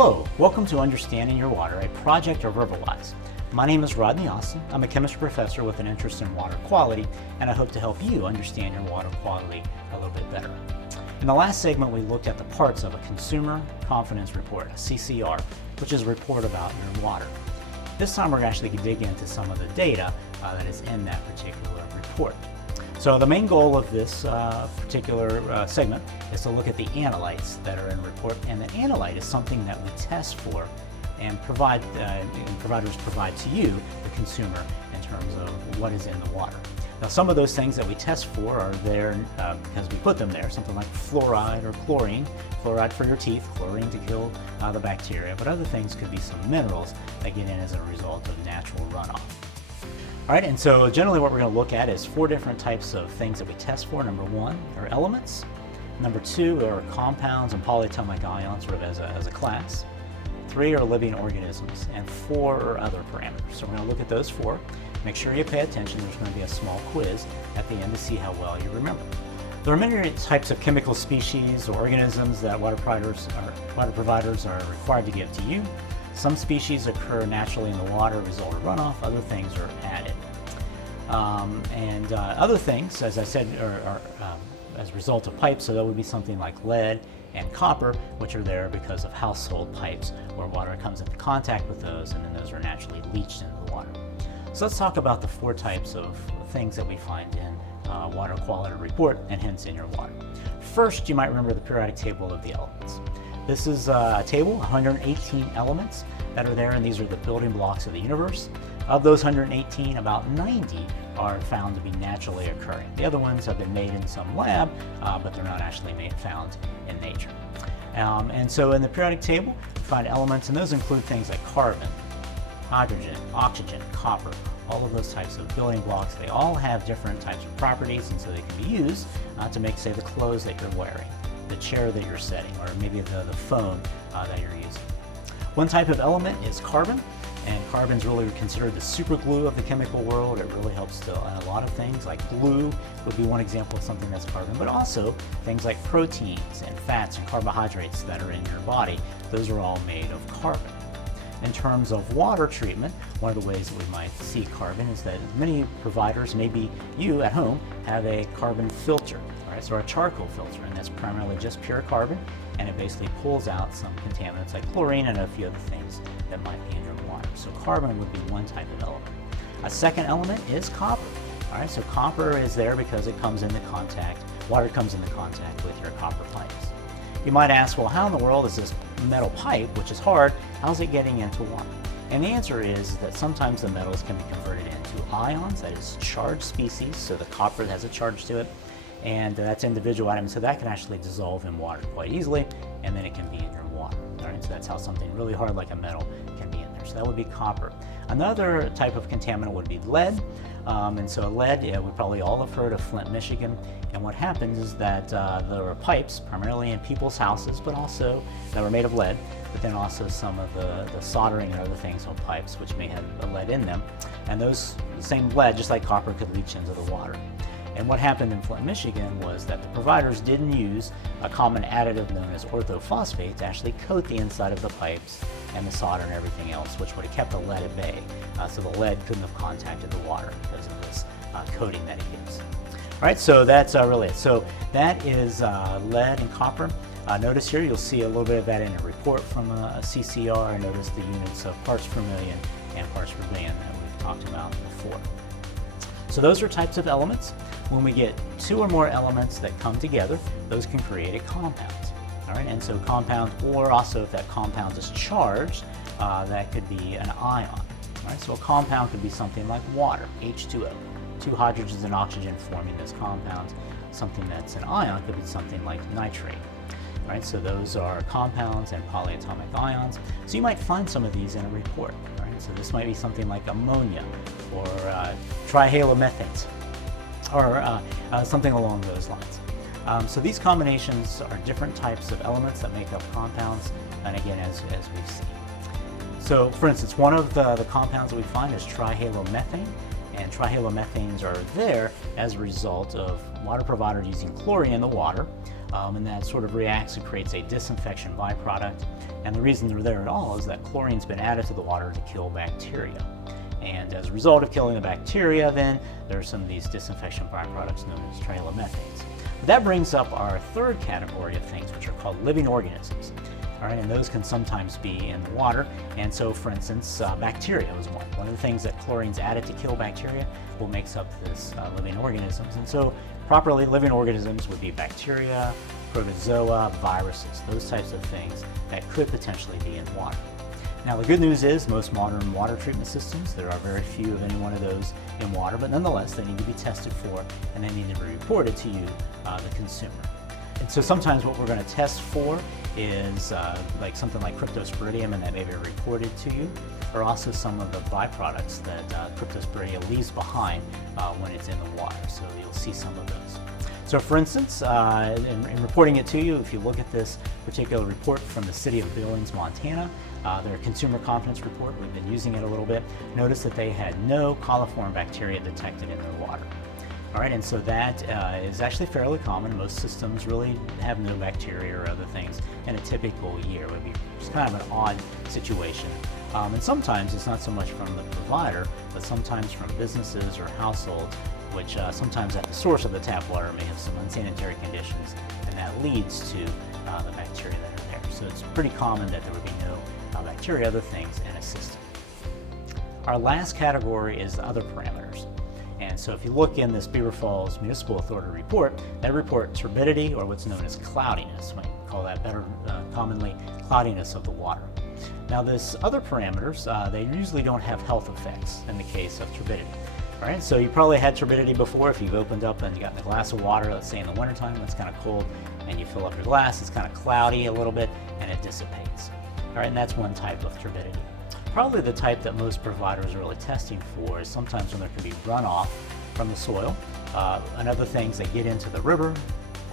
Hello, welcome to Understanding Your Water, a project of RiverWise. My name is Rodney Austin. I'm a chemistry professor with an interest in water quality, and I hope to help you understand your water quality a little bit better. In the last segment, we looked at the parts of a Consumer Confidence Report, a CCR, which is a report about your water. This time we're actually going to dig into some of the data that is in that particular report. So the main goal of this particular segment is to look at the analytes that are in the report, and the analyte is something that we test for and providers provide to you, the consumer, in terms of what is in the water. Now, some of those things that we test for are there because we put them there, something like fluoride or chlorine. Fluoride for your teeth, chlorine to kill the bacteria, but other things could be some minerals that get in as a result of natural runoff. All right, and so generally what we're going to look at is 4 different types of things that we test for. Number 1 are elements. Number 2 are compounds and polyatomic ions, sort of as a class. 3 are living organisms, and 4 are other parameters. So we're going to look at those 4. Make sure you pay attention. There's going to be a small quiz at the end to see how well you remember. There are many types of chemical species or organisms that water providers are required to give to you. Some species occur naturally in the water, result of runoff. Other things are added. Other things, as I said, are as a result of pipes, so that would be something like lead and copper, which are there because of household pipes where water comes into contact with those, and then those are naturally leached into the water. So let's talk about the 4 types of things that we find in water quality report, and hence in your water. First, you might remember the periodic table of the elements. This is a table, 118 elements that are there, and these are the building blocks of the universe. Of those 118, about 90 are found to be naturally occurring. The other ones have been made in some lab, but they're not actually found in nature. And so in the periodic table, we find elements, and those include things like carbon, hydrogen, oxygen, copper, all of those types of building blocks. They all have different types of properties, and so they can be used to make, say, the clothes that you're wearing, the chair that you're sitting, or maybe the phone that you're using. One type of element is carbon, and carbon is really considered the super glue of the chemical world. It really helps to a lot of things, like glue would be one example of something that's carbon, but also things like proteins and fats and carbohydrates that are in your body. Those are all made of carbon. In terms of water treatment, one of the ways that we might see carbon is that many providers, maybe you at home, have a carbon filter, right? So a charcoal filter, and that's primarily just pure carbon, and it basically pulls out some contaminants like chlorine and a few other things that might be in your water. So carbon would be one type of element. A second element is copper. All right, so copper is there because it comes into contact, water comes into contact with your copper pipes. You might ask, well, how in the world is this metal pipe, which is hard, how's it getting into water? And the answer is that sometimes the metals can be converted into ions, that is charged species, so the copper has a charge to it, and that's individual items, so that can actually dissolve in water quite easily, and then it can be in your water. All right, so that's how something really hard like a metal can be in there. So that would be copper. Another type of contaminant would be lead. And so lead, we probably all have heard of Flint, Michigan. And what happens is that there are pipes, primarily in people's houses, but also that were made of lead, but then also some of the soldering and other things on pipes which may have lead in them. And those same lead, just like copper, could leach into the water. And what happened in Flint, Michigan was that the providers didn't use a common additive known as orthophosphate to actually coat the inside of the pipes and the solder and everything else, which would have kept the lead at bay. So the lead couldn't have contacted the water because of this coating that it gives. All right, so that's really it. So that is lead and copper. Notice here you'll see a little bit of that in a report from a CCR. And notice the units of parts per million and parts per billion that we've talked about before. So those are types of elements. When we get 2 or more elements that come together, those can create a compound. All right, and so compound, or also if that compound is charged, that could be an ion. All right, so a compound could be something like water, H2O, 2 hydrogens and oxygen forming this compound. Something that's an ion could be something like nitrate. All right, so those are compounds and polyatomic ions. So you might find some of these in a report. All right, so this might be something like ammonia or trihalomethanes, or something along those lines. So these combinations are different types of elements that make up compounds, and again, as we've seen. So for instance, one of the compounds that we find is trihalomethane, and trihalomethanes are there as a result of water providers using chlorine in the water, and that sort of reacts and creates a disinfection byproduct. And the reason they're there at all is that chlorine's been added to the water to kill bacteria. And as a result of killing the bacteria, then there are some of these disinfection byproducts known as trialomethanes. But that brings up our third category of things, which are called living organisms. All right, and those can sometimes be in the water. And so, for instance, bacteria was one. One of the things that chlorine's added to kill bacteria will makes up this living organisms. And so, properly living organisms would be bacteria, protozoa, viruses, those types of things that could potentially be in water. Now, the good news is most modern water treatment systems, there are very few of any one of those in water, but nonetheless, they need to be tested for and they need to be reported to you, the consumer. And so sometimes what we're going to test for is like something like cryptosporidium, and that may be reported to you, or also some of the byproducts that cryptosporidium leaves behind when it's in the water. So you'll see some of those. So for instance, in reporting it to you, if you look at this particular report from the city of Billings, Montana, their consumer confidence report, we've been using it a little bit, notice that they had no coliform bacteria detected in their water. All right, and so that is actually fairly common. Most systems really have no bacteria or other things in a typical year. It would be just kind of an odd situation. And sometimes it's not so much from the provider, but sometimes from businesses or households, which sometimes at the source of the tap water may have some unsanitary conditions, and that leads to the bacteria that are there. So it's pretty common that there would be no bacteria, other things in a system. Our last category is the other parameters. And so if you look in this Beaver Falls Municipal Authority report, they report turbidity, or what's known as cloudiness. We call that better commonly cloudiness of the water. Now, this other parameters, they usually don't have health effects in the case of turbidity. All right, so you probably had turbidity before if you've opened up and you got in a glass of water, let's say in the wintertime, it's kind of cold, and you fill up your glass, it's kind of cloudy a little bit, and it dissipates. All right, and that's one type of turbidity. Probably the type that most providers are really testing for is sometimes when there can be runoff from the soil and other things that get into the river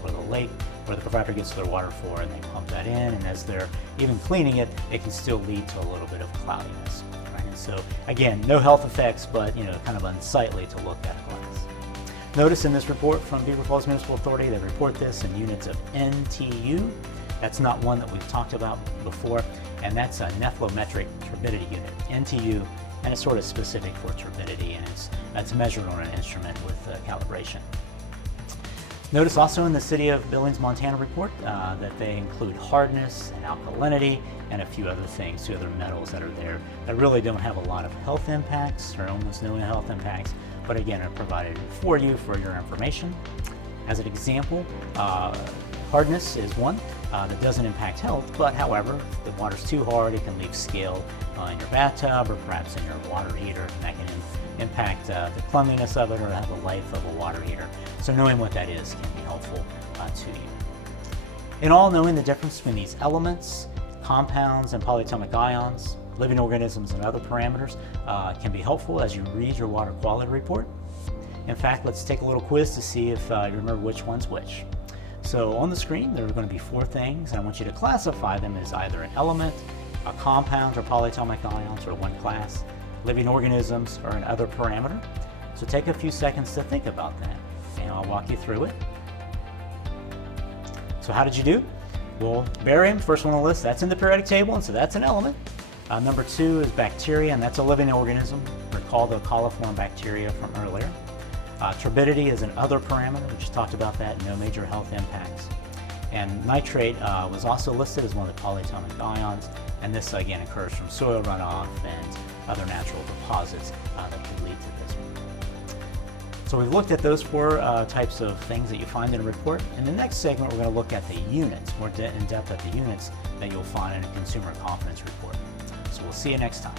or the lake where the provider gets their water for, and they pump that in, and as they're even cleaning it, it can still lead to a little bit of cloudiness. Right? And so again, no health effects, but kind of unsightly to look at a glass. Notice in this report from Beaver Falls Municipal Authority, they report this in units of NTU. That's not one that we've talked about before, and that's a nephelometric turbidity unit, NTU, and it's sort of specific for turbidity, and it's measured on an instrument with calibration. Notice also in the City of Billings, Montana report that they include hardness and alkalinity and a few other things, 2 other metals that are there that really don't have a lot of health impacts or almost no health impacts, but again are provided for you for your information. As an example, hardness is one that doesn't impact health, but however, if the water's too hard, it can leave scale in your bathtub or perhaps in your water heater, and that can impact the cleanliness of it or have the life of a water heater. So knowing what that is can be helpful to you. In all, knowing the difference between these elements, compounds, and polyatomic ions, living organisms, and other parameters can be helpful as you read your water quality report. In fact, let's take a little quiz to see if you remember which one's which. So on the screen, there are going to be 4 things, and I want you to classify them as either an element, a compound or polyatomic ions, or one class, living organisms, or another parameter. So take a few seconds to think about that, and I'll walk you through it. So how did you do? Well, barium, first one on the list, that's in the periodic table, and so that's an element. Number 2 is bacteria, and that's a living organism. Recall the coliform bacteria from earlier. Turbidity is an other parameter, we just talked about that, no major health impacts. And nitrate was also listed as one of the polyatomic ions, and this again occurs from soil runoff and other natural deposits that could lead to this one. So we've looked at those 4 types of things that you find in a report. In the next segment, we're going to look at the units, more in depth at the units that you'll find in a consumer confidence report. So we'll see you next time.